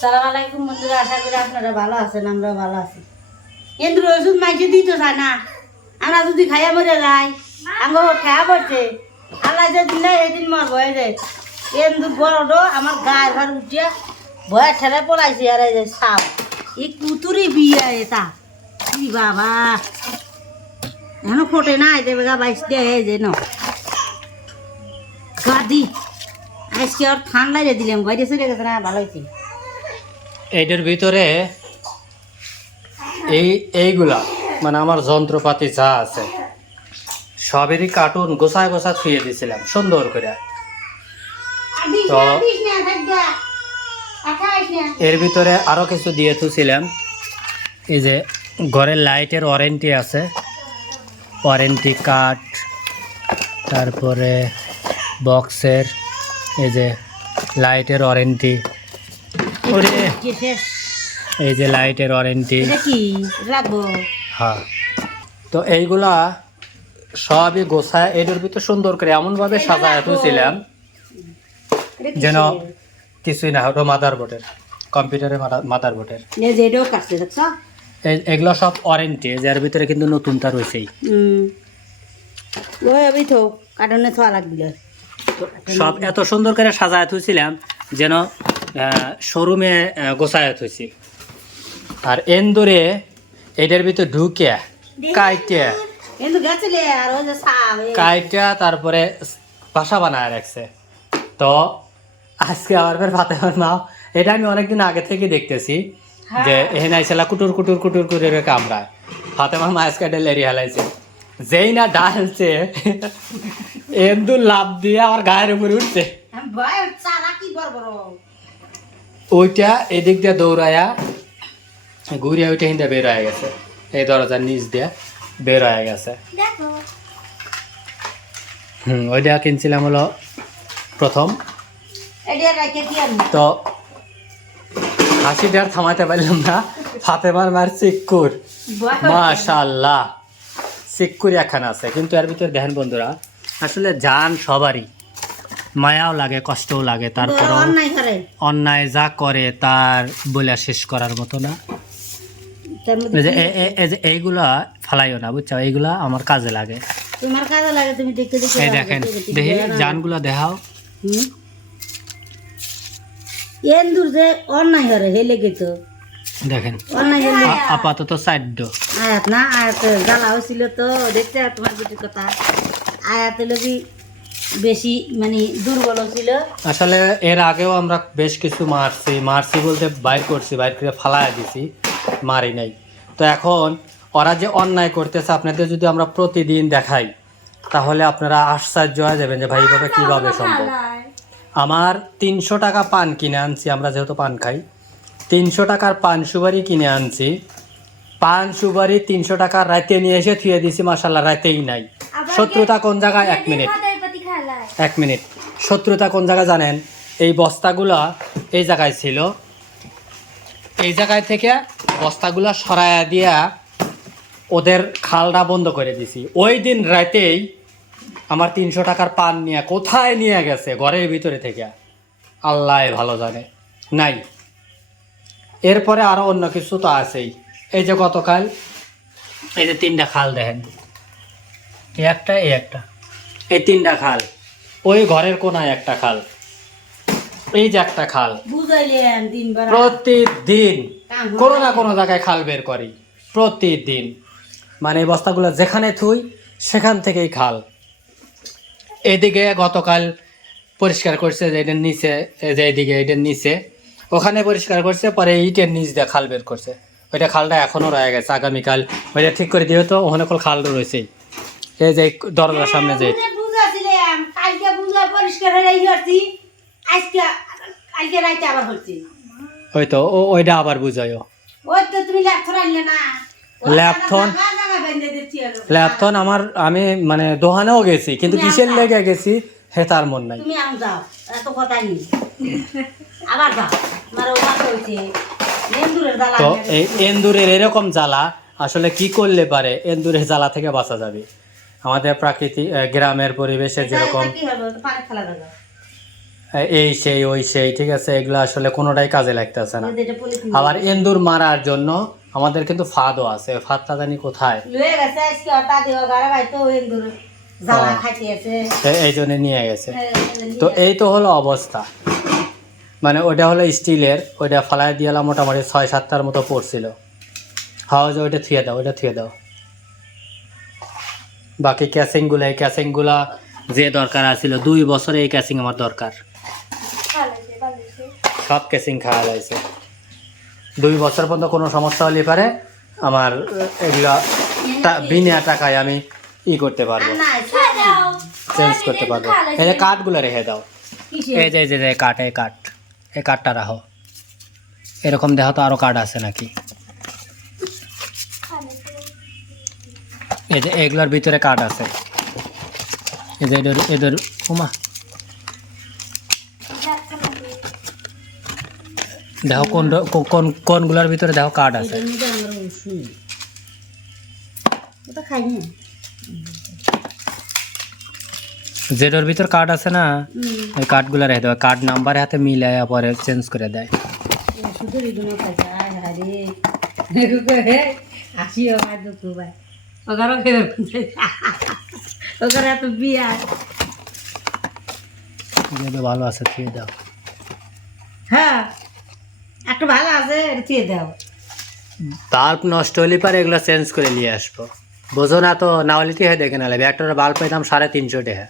সালাম আলাইকুম বন্ধুরা, আশা করি আপনারা ভালো আছেন, আমরাও ভালো আছি। কিন্তু ওষুধ মাইকে দিতে না। আমরা যদি খাইয়া মরে যাই আমার ঠেয়া পড়ছে। আল্লাহ যেদিন নেই এদিন মর ভয়ে যায়। কিন্তু বড় আমার গায়ে ঘর উঠিয়া ভয়ে ঠেলে পড়াইছে আর এই যে সাপ। এই কুতুরি বিয়ে এটা। কি বাবা। এখনও ফোটে না দেবে গা, বাইশ দিয়ে এই যে ন। গাদি আজকে আর ঠান্ডা যে দিলাম, বাইরে চলে গেছে না, ভালো হয়েছে। এইটার ভিতরে এই এইগুলা মানে আমার যন্ত্রপাতি যা আছে সবেরই কার্টুন গোছায় গোছা থুয়ে দিয়েছিলাম সুন্দর করে। তো এর ভিতরে আরও কিছু দিয়ে থুছিলাম। এই যে ঘরের লাইটের ওয়ারেন্টি আছে ওয়ারেন্টি কার্ড তারপরে বক্সের এই যে লাইটের ওয়ারেন্টি। ওরে। এই যে লাইটের ওয়ারেন্টি। হ্যাঁ। তো এইগুলা সবই গোছায় এটার ভিতর সুন্দর করে এমনভাবে সাজায় তুলছিলাম যেন কিছুই না ওটা মাদার বোর্ডের কম্পিউটারের মাদার বোর্ডের। এগুলো সব ওয়ারেন্টি যার ভিতরে কিন্তু নতুনটা রয়েছেই। ওই তো লাগবে। সব এত সুন্দর করে সাজায় তুলছিলাম যেন শোরুমে গোছায় থুইছি আর এন্দুরে এটার ভিতরে ঢুকে কাইটে কাইটা তারপরে বাসা বানায় রাখছে। তো আজকে আমার ফের ফাতেমার মা এটা আমি অনেকদিন আগে থেকে দেখতেছি যে এখানে আইসালা কুটুর কুটুর কুটুর কুটুর কামড়ায়। ফাতেমার মা আজকে ডেলেরি হালাইছে। যেই না ডালছে এন্দুর লাভ দিয়ে আমার গায়ের উপরে উঠছে আমি ভয় চারা কি বড় বড় ওইটা এদিক দিয়ে দৌড়ায়া ঘুরিয়া ওইটা হিন্দে বের হয়ে গেছে। এই দরজার নিচ দিয়ে বের হয়ে গেছে। হুম ওইটা কিনছিলাম হলো প্রথম। তো হাসিটা আর থামাতে পারলাম না। ফাতেমার মার চিক্কুর ভয় মাশাল্লাহ। চিক্কুর একখানা আছে কিন্তু এর ভিতরে দেখেন বন্ধুরা আসলে জান সবারই। মায়াও লাগে কষ্টও লাগে। তারপরও অন্যায় যা করে তার বলে শেষ করার মতো না। এইগুলা ফালাইও না বুঝছ? এইগুলা আমার কাজে লাগে। তোমার কাজে লাগে তুমি দেখতে দেখতে এই দেখেন দেখি জানগুলা দেখাও? এন্দুর যে অন্যায় করে হেলে গেত দেখেন অন্যায় হেলে আ- আপাতত সাইড আয়াত না আয়াত জ্বালা হয়েছিল তো দেখতে তোমার দুটি কথা। আয়াত লগি বেশি মানে দুর্বল ছিল। আসলে এর আগেও আমরা বেশ কিছু মারছি। মারছি বলতে বাইর করছি বাইর করে ফালায় দিছি। মারি নাই। তো এখন ওরা যে অন্যায় করতেছে আপনাদের যদি আমরা প্রতিদিন দেখাই তাহলে আপনারা আশ্চর্য হয়ে যাবেন যে ভাই এইভাবে কীভাবে সম্ভব? আমার তিনশো টাকা পান কিনে আনছি আমরা যেহেতু পান খাই। তিনশো টাকার পান সুপারি কিনে আনছি। পান সুপারি তিনশো টাকার রাতে নিয়ে এসে থুয়ে দিছি মাসাল্লাহ রাতেই নাই। শত্রুতা কোন জায়গায়? এক মিনিট। এক মিনিট। শত্রুতা কোন জায়গায় জানেন? এই বস্তাগুলা এই জায়গায় ছিল। এই জায়গায় থেকে বস্তাগুলা সরায়া দিয়া ওদের খালটা বন্ধ করে দিছি। ওই দিন রাতেই আমার তিনশো টাকার পান নিয়ে কোথায় নিয়ে গেছে ঘরের ভিতরে থেকে? আল্লাহ ভালো জানে। নাই। এরপরে আরও অন্য কিছু তো আছেই। এই যে গতকাল এই যে তিনটা খাল দেখেন। একটা, এই একটা। এই তিনটা খাল। ওই ঘরের কোনায় একটা খাল। এই যে একটা খাল। প্রতিদিন কোনো না কোনো জায়গায় খাল বের করি। প্রতিদিন। মানে এই বস্তাগুলো যেখানে থুই সেখান থেকেই খাল। এদিকে গতকাল পরিষ্কার করছে যে এটার নিচে এই যে এইদিকে এটার নিচে। ওখানে পরিষ্কার করছে পরে ইটের নিচ দিয়ে খাল বের করছে। ওইটা খালটা এখনও রয়ে গেছে। আগামীকাল ওইটা ঠিক করে দিয়ে তো ওখানে কল খাল রয়েছেই। এই যে দরজার সামনে যে পরিষ্কার হয়ে গেছি আজকে কালকে রাইতে আবার হচ্ছে ওই তো ওইটা আবার বুঝাইও। ওই তো তুমি ল্যাপথন আনলে না। আমার আমি মানে দোহানেও গেছি কিন্তু কিসের লেগে গেছি হে তার মন নাই। তুমি আম যাও এত কথা নেই। আবার যাও আমার ওভার হয়েছে তো এই এন্দুরের এরকম জ্বালা আসলে কি করলে পারে এন্দুরের জ্বালা থেকে বাঁচা যাবে। আমাদের প্রাকৃতিক গ্রামের পরিবেশে যেরকম এই সেই ওই সেই ঠিক আছে? এগুলো আসলে কোনোটাই কাজে লাগতেছে না। আবার এন্দুর মারার জন্য আমাদের কিন্তু ফাঁদও আছে। ফাঁদটা জানি কোথায়? এই জন্য নিয়ে গেছে। হ্যাঁ, তো এই তো হলো অবস্থা। মানে ওটা হলো স্টিলের ওইটা ফালাই দিয়ালাম মোটামুটি ছয় সাতটার মতো পড়ছিল। হাওয়া যে ওইটা থুয়ে দাও ওইটা থুয়ে দাও। বাকি ক্যাসিংগুলো এই ক্যাসিংগুলা যে দরকার আছিল দুই বছরে এই ক্যাসিং আমার দরকার। সব ক্যাসিং খাওয়া যাইছে দুই বছর পর্যন্ত কোনো সমস্যা হলে পারে আমার এগুলা বিনা টাকায় আমি ই করতে পারব। চেঞ্জ করতে পারব। এই যে কাঠগুলো রেখে দাও। এই যে এই যে যে কাঠ এই কাঠ। এই কাঠটা রাখো। এরকম দেখো তো আরও কাঠ আছে নাকি? এই যে এগুলোর ভিতরে কাঠ আছে। এই যে এদের এদের উমা। দেখো কোন কোন- কোন কোনগুলোর ভিতরে দেখো কাঠ আছে। যেটার ভিতর কাঠ আছে না ওই কাঠগুলো রেখে দেবে। কাঠ নাম্বার হাতে মিলাইয়া পরে চেঞ্জ করে দেয়। আমার দুঃখ ভাই ওখানে ফের ওখানে এত বিয়া। ভালো আছে খেয়ে দাও। হ্যাঁ একটু ভালো আছে দিয়ে দাও। বাল্ব নষ্ট হলে পরে এগুলো চেঞ্জ করে নিয়ে আসব। বোঝো না তো না হলে কি হয় দেখে নালে একটা বাল্ব পেতাম সাড়ে তিনশো টাকা।